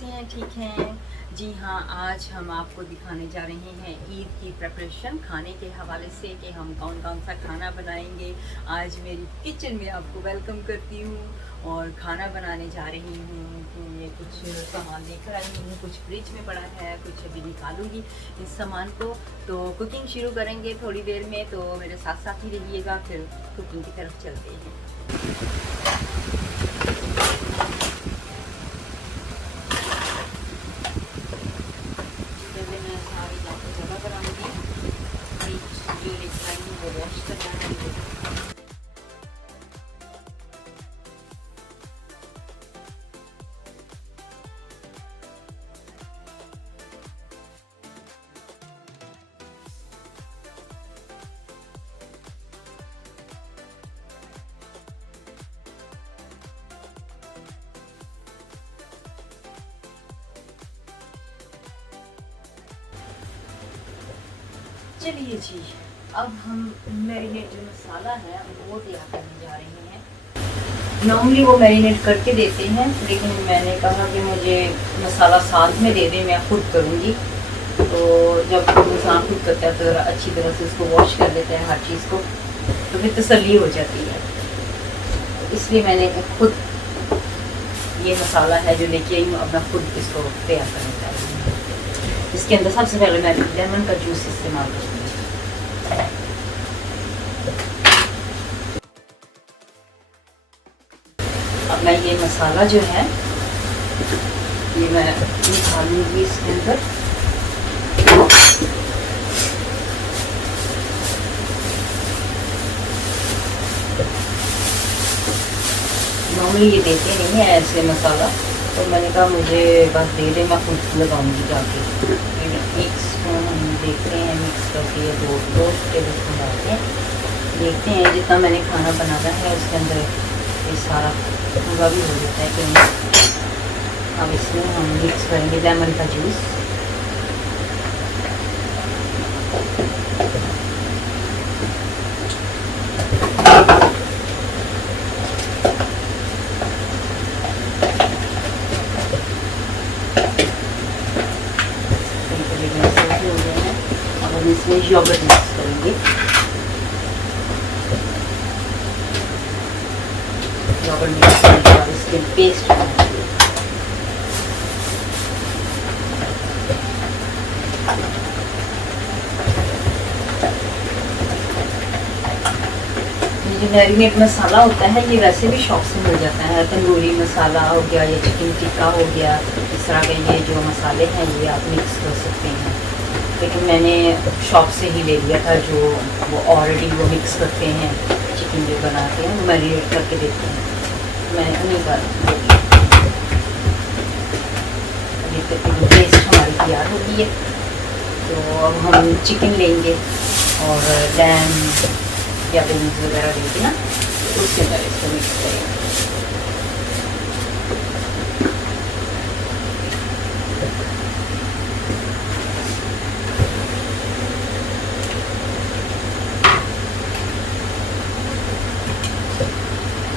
कैसे हैं? ठीक हैं जी। हाँ, आज हम आपको दिखाने जा रहे हैं ईद की प्रिपरेशन खाने के हवाले से कि हम कौन कौन सा खाना बनाएंगे। आज मेरी किचन में आपको वेलकम करती हूँ और खाना बनाने जा रही हूँ। तो ये कुछ सामान लेकर आई हूँ, कुछ फ्रिज में पड़ा है, कुछ अभी निकालूंगी इस सामान को। तो कुकिंग शुरू करेंगे थोड़ी देर में, तो मेरे साथ साथ ही रहिएगा, फिर कुकिंग की तरफ चलते हैं। चलिए जी, अब हम मैरिनेट जो मसाला है वो तैयार करने जा रहे हैं। नॉर्मली वो मैरिनेट करके देते हैं, लेकिन मैंने कहा कि मुझे मसाला साथ में दे दें, मैं खुद करूँगी। तो जब इंसान खुद करता है तो अच्छी तरह से उसको वॉश कर देता है हर चीज़ को, तो फिर तसल्ली हो जाती है। इसलिए मैंने खुद ये मसाला है जो लेके आई हूँ, अब मैं खुद इसको तैयार करने जा रही हूँ। इसके अंदर सबसे पहले मैं लेमन का जूस इस्तेमाल करूँगी। अब मैं ये मसाला जो है ये मैं निकालूंगी इसके अंदर। नॉर्मली ये देते नहीं है ऐसे मसाला, तो मैंने कहा मुझे बस दे दे, मैं खुद लगाऊंगी जाके। एक स्पून हम देखते हैं मिक्स करके, ये दो टेबल स्पून डालते हैं, देखते हैं जितना मैंने खाना बनाना है उसके अंदर ये सारा पूरा भी हो जाता है कि नहीं। अब इसमें हम मिक्स करेंगे लेमन का जूस। अब इसमें योगर्ट मिक्स करेंगे। योगर्ट मिक्स करने के बाद इसके पेस्ट बनाएंगे। जो मैरिनेट मसाला होता है ये वैसे भी शॉप से मिल जाता है, तंदूरी मसाला हो गया या चिकन टिक्का हो गया, इस तरह के ये जो मसाले हैं ये आप मिक्स कर सकते हैं। लेकिन मैंने शॉप से ही ले लिया था, जो वो ऑलरेडी वो मिक्स करते हैं, चिकन जो बनाते हैं वो मैरिनेट करके देते हैं, तो मैंने उन्हीं का ले लिया। अभी तक जो पेस्ट हमारी तैयार हो गई है, तो अब हम चिकन लेंगे और लैम या बीन्स वगैरह लेके ना, तो उसके अंदर इसको मिक्स करेंगे।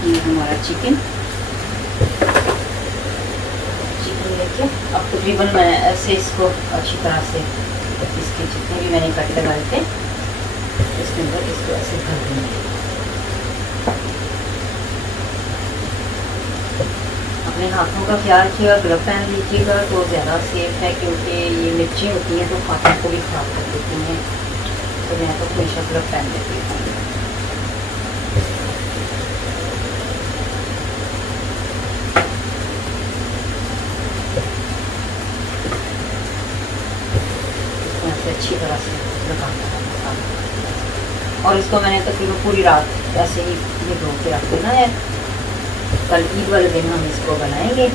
ये हमारा चिकन लेके अब तकरीबन मैं ऐसे इसको अच्छी तरह से इसके जितने भी मैंने कट लगाए थे इसके अंदर इसको ऐसे भर देंगे। अपने हाथों का ख्याल रखिएगा, ग्लव पहन लीजिएगा तो ज़्यादा सेफ है, क्योंकि ये मिर्ची होती हैं तो हाथों को भी ख़राब कर देती हैं, तो मैं तो हमेशा ग्लव पहन लेती हूँ। अच्छी तरह से लगाना है मसाला, और इसको मैंने तकरीबन पूरी रात ऐसे ही भिगो के रख देना है। कल ईद वाले दिन हम इसको बनाएंगे।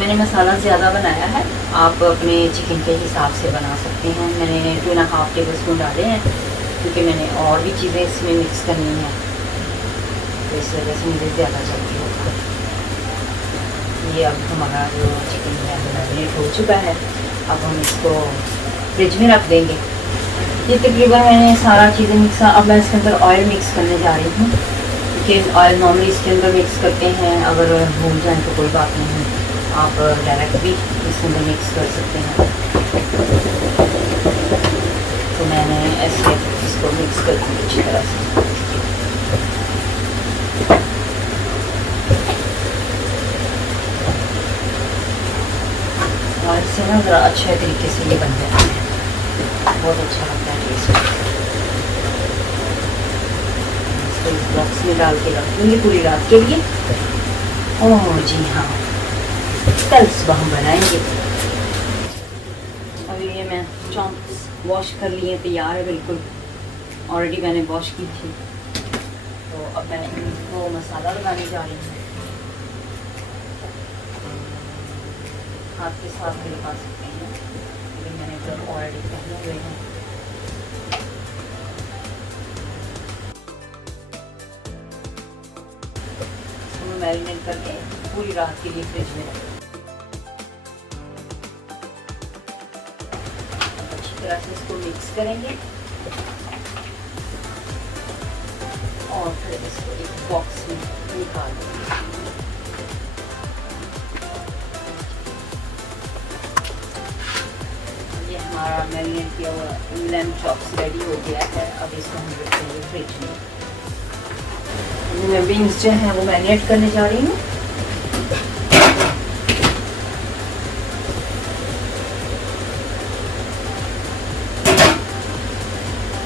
मैंने मसाला ज़्यादा बनाया है, आप अपने चिकन के हिसाब से बना सकते हैं। मैंने 2.5 टेबल स्पून डाले हैं, क्योंकि मैंने और भी चीज़ें इसमें मिक्स करनी हैं, तो इस वजह से मुझे ज़्यादा चाहिए होगा। ये अब हमारा जो चिकन है मैरिनेट हो चुका है। अब हम इसको फ्रिज में रख देंगे। ये तकरीबन मैंने सारा चीज़ें मिक्स, अब मैं इसके अंदर ऑयल मिक्स करने जा रही हूँ, क्योंकि ऑयल नॉर्मली इसके अंदर मिक्स करते हैं, अगर भूल जाए तो कोई बात नहीं, आप डायरेक्ट भी इसके अंदर मिक्स कर सकते हैं। तो मैंने ऐसे इसको मिक्स कर दी अच्छी तरह से। और इससे ना ज़रा अच्छे तरीके से ये बन जाता है, बहुत अच्छा लगता है टेस्ट। इसको इस बॉक्स में डाल के रख दूँगी पूरी रात के लिए। ओह जी हाँ, कल सुबह हम बनाएंगे। अभी ये मैं चॉम्प्स वॉश कर लिए, तैयार है बिल्कुल, ऑलरेडी मैंने वॉश की थी। तो अब मैं इनको मसाला लगाने जा रही हूँ। हाथ के साथ भी लगा सकते हैं, लेकिन मैंने तो ऑलरेडी पहने हुए हैं। इसको मैरिनेट करके पूरी रात के लिए फ्रिज में रखें। अच्छी तरह से इसको मिक्स करेंगे और फिर इसको एक बॉक्स में निकाल देंगे। ये हमारा मैरिनेट किया हुआ लैम्ब चॉप्स रेडी हो गया है। अब इसको हम रखेंगे फ्रिज में। मैं बीन्स जो है वो मैरिनेट करने जा रही हूँ।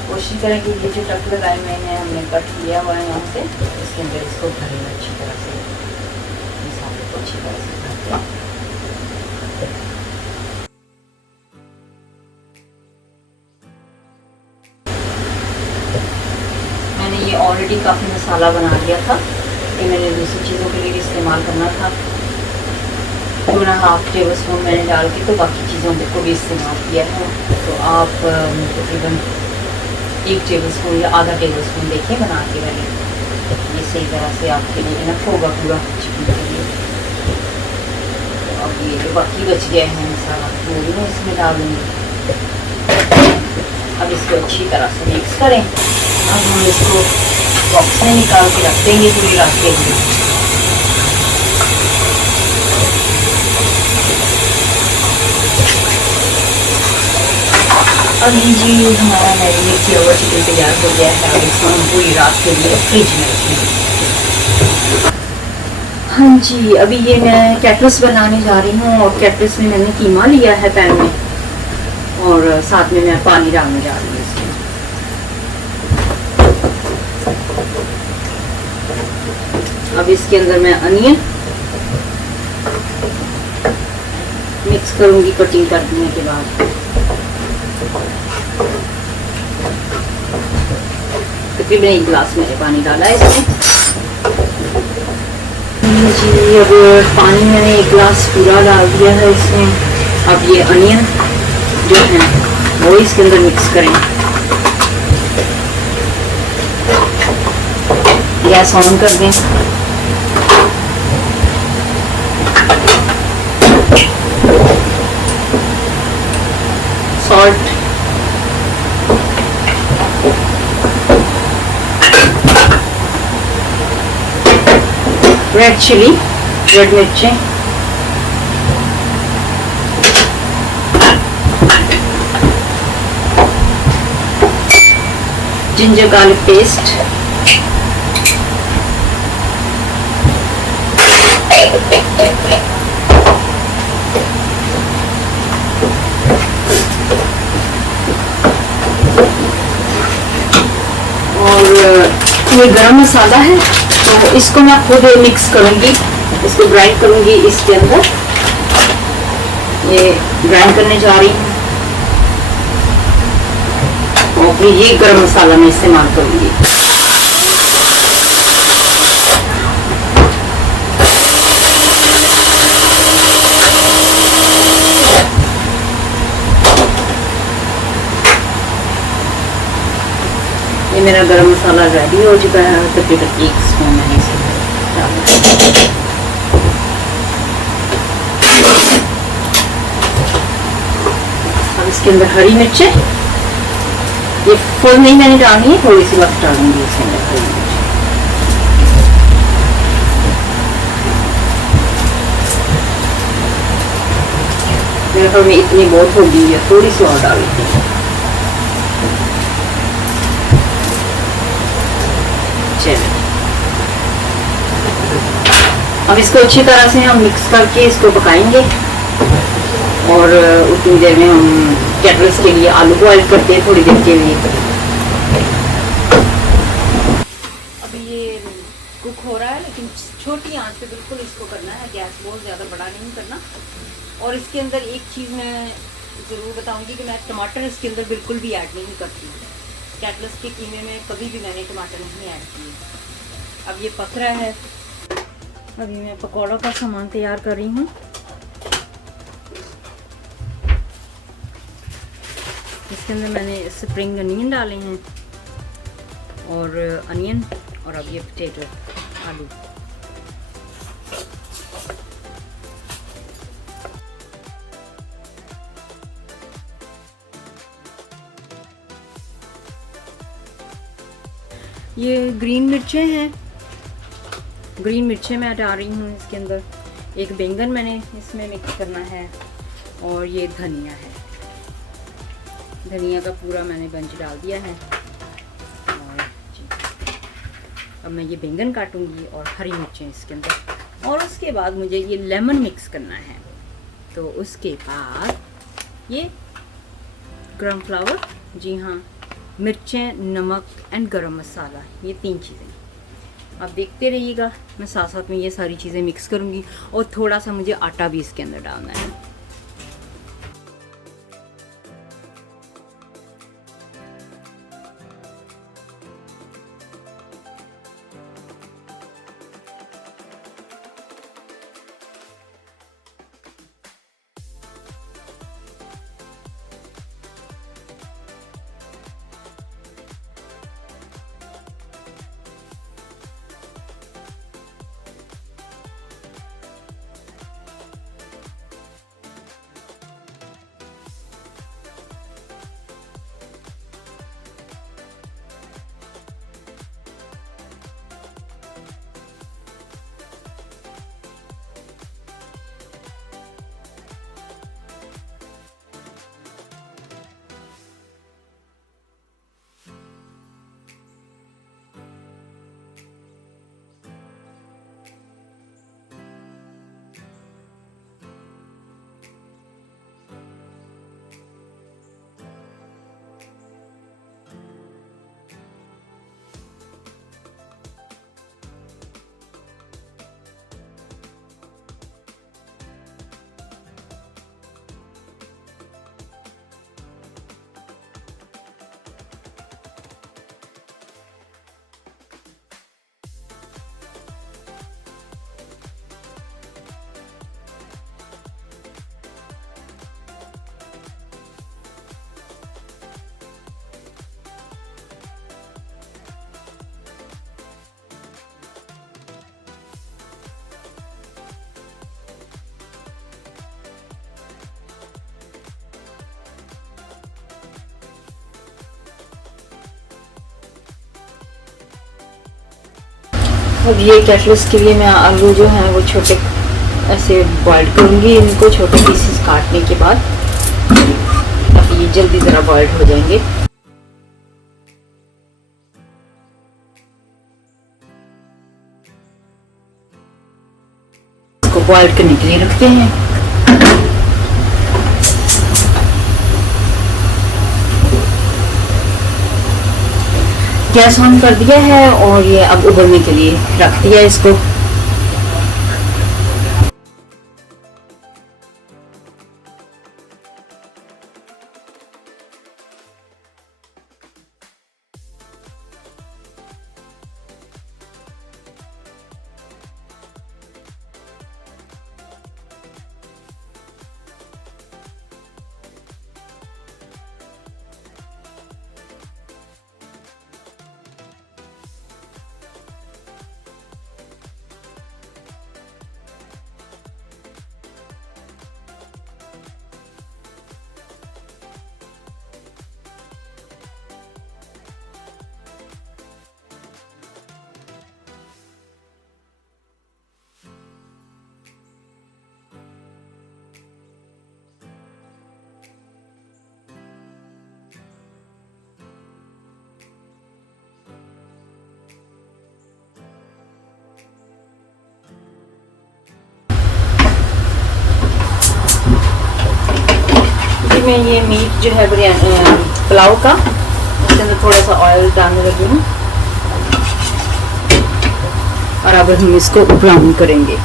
कोशिश करें कि ये जो टक लगाए हुए हैं हमने कट किया हुआ है यहाँ से, इसके अंदर इसको भरें अच्छी तरह से, मसाले को अच्छी तरह से भरते हैं। मैंने ये ऑलरेडी काफ़ी मसाला बना लिया था, ये मैंने दूसरी चीज़ों के लिए भी इस्तेमाल करना था। 2.5 टेबल स्पून मैंने डाल के तो बाकी चीज़ों को भी इस्तेमाल किया है। तो आप तकरीबन 1 टेबल स्पून या आधा टेबल स्पून देखिए बना के मैंने, ये सही तरह से आपके लिए इनफ होगा पूरा चिकन के लिए। तो अब ये जो बाकी बच गया है मसाला वो भी मैं इसमें डाल दूँगी। अब इसको अच्छी तरह से मिक्स करें। अब हम इसको बॉक्स में निकाल के रख देंगे पूरी रात के लिए। अभी जी हमारा मैरिनेट किया हुआ चिकन तैयार हो गया है। अब इसको हम पूरी रात के लिए फ्रिज में रखेंगे। हाँ जी, अभी ये मैं कैटरस बनाने जा रही हूँ और कैटरस में मैंने कीमा लिया है पैन में, और साथ में मैं पानी डालने जा रही हूँ इसमें। अब इसके अंदर मैं अनियन मिक्स करूँगी कटिंग करने के बाद। तकरीबन 1 गिलास मैंने पानी डाला है इसमें। जी अब पानी मैंने 1 गिलास पूरा डाल दिया है इसमें। अब ये अनियन जो है वो इसके अंदर मिक्स करें। गैस ऑन कर दें। सॉल्ट, रेड चिली, रेड मिर्चें, जिंजर गार्लिक पेस्ट, और ये गरम मसाला है, तो इसको मैं खुद मिक्स करूंगी, इसको ग्राइंड करूंगी इसके अंदर। ये ग्राइंड करने जा रही हूँ और फिर ये गरम मसाला मैं इस्तेमाल करूंगी। ये मेरा गरम मसाला रेडी हो चुका है। तकरीबन 1 स्पून मैंने इसमें डाला। इसके अंदर हरी मिर्चें, ये फुल नहीं मैंने डालनी है, थोड़ी सी बस डालूंगी इसके अंदर हरी मिर्च। मेरे ख्याल में इतनी बहुत होगी, या थोड़ी सी और डाल देती हूँ। चलिए अब इसको अच्छी तरह से हम मिक्स करके इसको पकाएंगे, और उतनी देर में हम कैटल्स के लिए आलू बॉयल करते हैं थोड़ी देर के लिए। अभी ये कुक हो रहा है, लेकिन छोटी आंच पे बिल्कुल इसको करना है, गैस बहुत ज़्यादा बड़ा नहीं करना। और इसके अंदर एक चीज़ मैं ज़रूर बताऊंगी कि मैं टमाटर इसके अंदर बिल्कुल भी ऐड नहीं करती हूँ। कैटल्स के कीमे में कभी भी मैंने टमाटर नहीं ऐड किए। अब ये पक रहा है, अभी मैं पकौड़ा का सामान तैयार कर रही हूँ। इसके अंदर मैंने स्प्रिंग अनियन डाले हैं, और अनियन, और अब ये पोटैटो आलू। ये ग्रीन मिर्चें हैं, ग्रीन मिर्चें मैं डाल रही हूँ इसके अंदर। एक बैंगन मैंने इसमें मिक्स करना है, और ये धनिया है, धनिया का पूरा मैंने बंच डाल दिया है। और अब मैं ये बैंगन काटूंगी और हरी मिर्चें इसके अंदर, और उसके बाद मुझे ये लेमन मिक्स करना है। तो उसके बाद ये गरम फ्लावर, जी हाँ, मिर्चें, नमक एंड गरम मसाला, ये 3 चीज़ें। आप देखते रहिएगा, मैं साथ साथ में ये सारी चीज़ें मिक्स करूँगी, और थोड़ा सा मुझे आटा भी इसके अंदर डालना है। अब ये कैटल्स के लिए मैं आलू जो हैं वो छोटे ऐसे बॉइल करूँगी, इनको छोटे पीसेस काटने के बाद। अब ये जल्दी ज़रा बॉइल्ड हो जाएंगे। इसको बॉइल करने के लिए रखते हैं। गैस ऑन कर दिया है, और ये अब उबलने के लिए रख दिया इसको। में ये मीट जो है बिरयानी पुलाव का, इसके अंदर थोड़ा सा ऑयल डालने लगी हूँ और अब हम इसको ब्राउन करेंगे।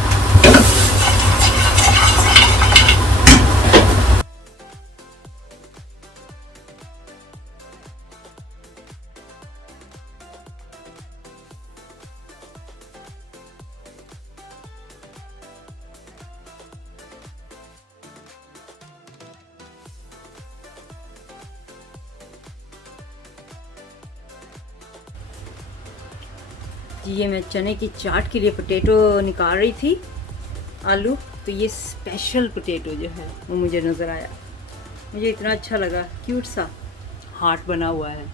ये मैं चने की चाट के लिए पोटैटो निकाल रही थी, आलू, तो ये स्पेशल पोटैटो जो है वो मुझे नज़र आया, मुझे इतना अच्छा लगा, क्यूट सा हार्ट बना हुआ है।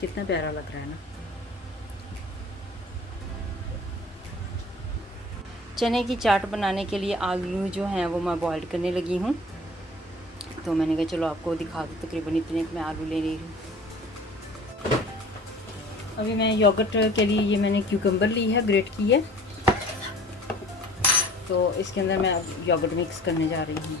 कितना प्यारा लग रहा है ना। चने की चाट बनाने के लिए आलू जो हैं वो मैं बॉईल करने लगी हूँ, तो मैंने कहा चलो आपको दिखा दूँ। तकरीबन इतने मैं आलू ले रही हूँ। अभी मैं योगर्ट के लिए ये मैंने क्यूकम्बर ली है, ग्रेट की है, तो इसके अंदर मैं योगर्ट मिक्स करने जा रही हूँ।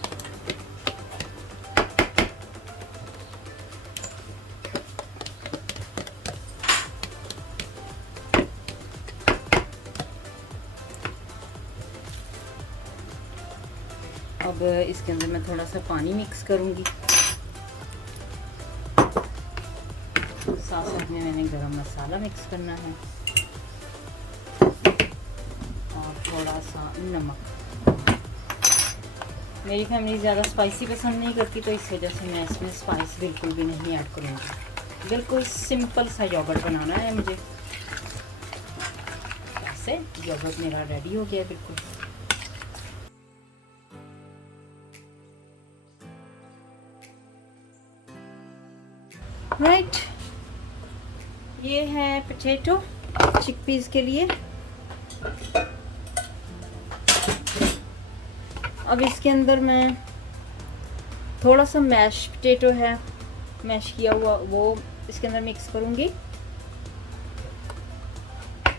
अब इसके अंदर मैं थोड़ा सा पानी मिक्स करूँगी, साथ साथ में मैंने गरम मसाला मिक्स करना है और थोड़ा सा नमक। मेरी फैमिली ज़्यादा स्पाइसी पसंद नहीं करती, तो इस वजह से मैं इसमें स्पाइस बिल्कुल भी नहीं ऐड करूँगी। बिल्कुल सिंपल सा योगर्ट बनाना है मुझे। ऐसे योगर्ट मेरा रेडी हो गया बिल्कुल। राइट, ये है पोटैटो चिकपीस के लिए। अब इसके अंदर मैं थोड़ा सा मैश पोटैटो है, मैश किया हुआ, वो इसके अंदर मिक्स करूँगी।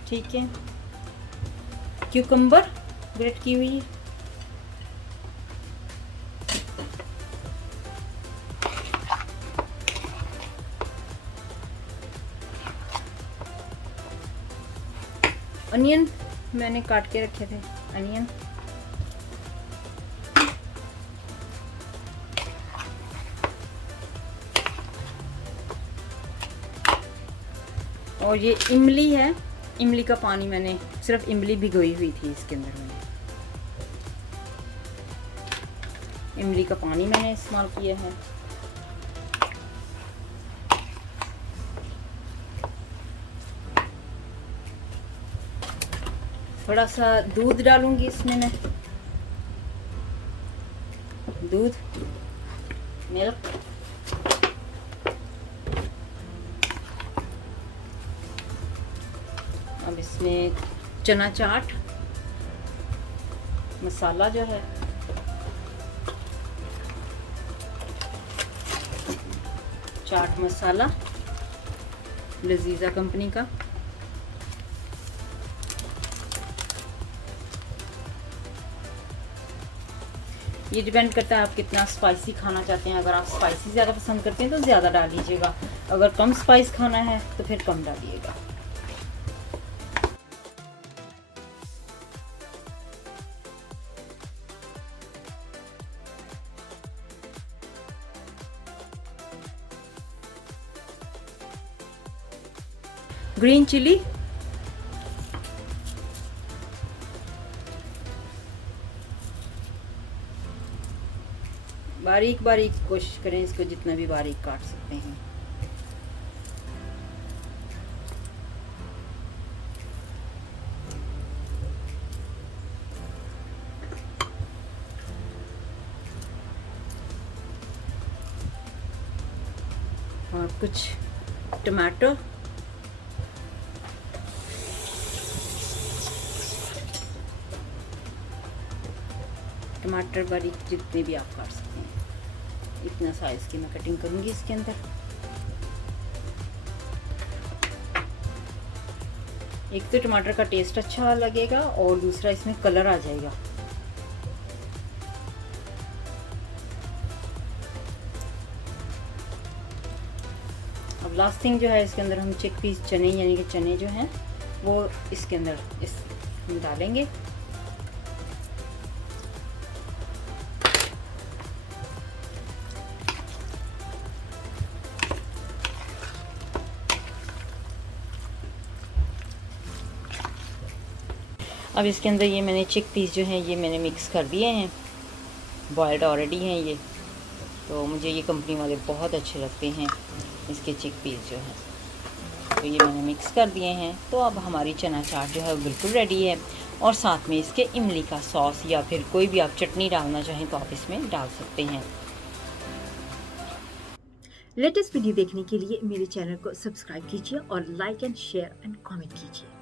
ठीक है, क्यूकम्बर ग्रेट की हुई, अनियन मैंने काट के रखे थे, अनियन, और ये इमली है, इमली का पानी, मैंने सिर्फ इमली भिगोई हुई थी इसके अंदर, मैंने इमली का पानी मैंने इस्तेमाल किया है। थोड़ा सा दूध डालूंगी इसमें मैं, दूध, मिल्क, अब इसमें चना चाट मसाला जो है, चाट मसाला लजीजा कंपनी का, ये डिपेंड करता है आप कितना स्पाइसी खाना चाहते हैं। अगर आप स्पाइसी ज़्यादा पसंद करते हैं तो ज़्यादा डाल लीजिएगा, अगर कम स्पाइस खाना है तो फिर कम डालिएगा। ग्रीन चिली, बारीक बारीक कोशिश करें इसको जितना भी बारीक काट सकते हैं। और कुछ टमाटो, टमाटर बारीक जितने भी आप काट सकते हैं, इतना साइज की मैं कटिंग करूंगी इसके अंदर। एक तो टमाटर का टेस्ट अच्छा लगेगा और दूसरा इसमें कलर आ जाएगा। अब लास्ट थिंग जो है, इसके अंदर हम चिकपीस चने यानी कि चने जो हैं वो इसके अंदर हम डालेंगे। अब इसके अंदर ये मैंने चिकपीस जो हैं ये मैंने मिक्स कर दिए हैं, बॉयल्ड ऑलरेडी हैं ये, तो मुझे ये कंपनी वाले बहुत अच्छे लगते हैं इसके चिकपीस जो हैं, तो ये मैंने मिक्स कर दिए हैं। तो अब हमारी चना चाट जो है वो बिल्कुल रेडी है, और साथ में इसके इमली का सॉस या फिर कोई भी आप चटनी डालना चाहें तो आप इसमें डाल सकते हैं। लेटेस्ट वीडियो देखने के लिए मेरे चैनल को सब्सक्राइब कीजिए और like and share and comment कीजिए।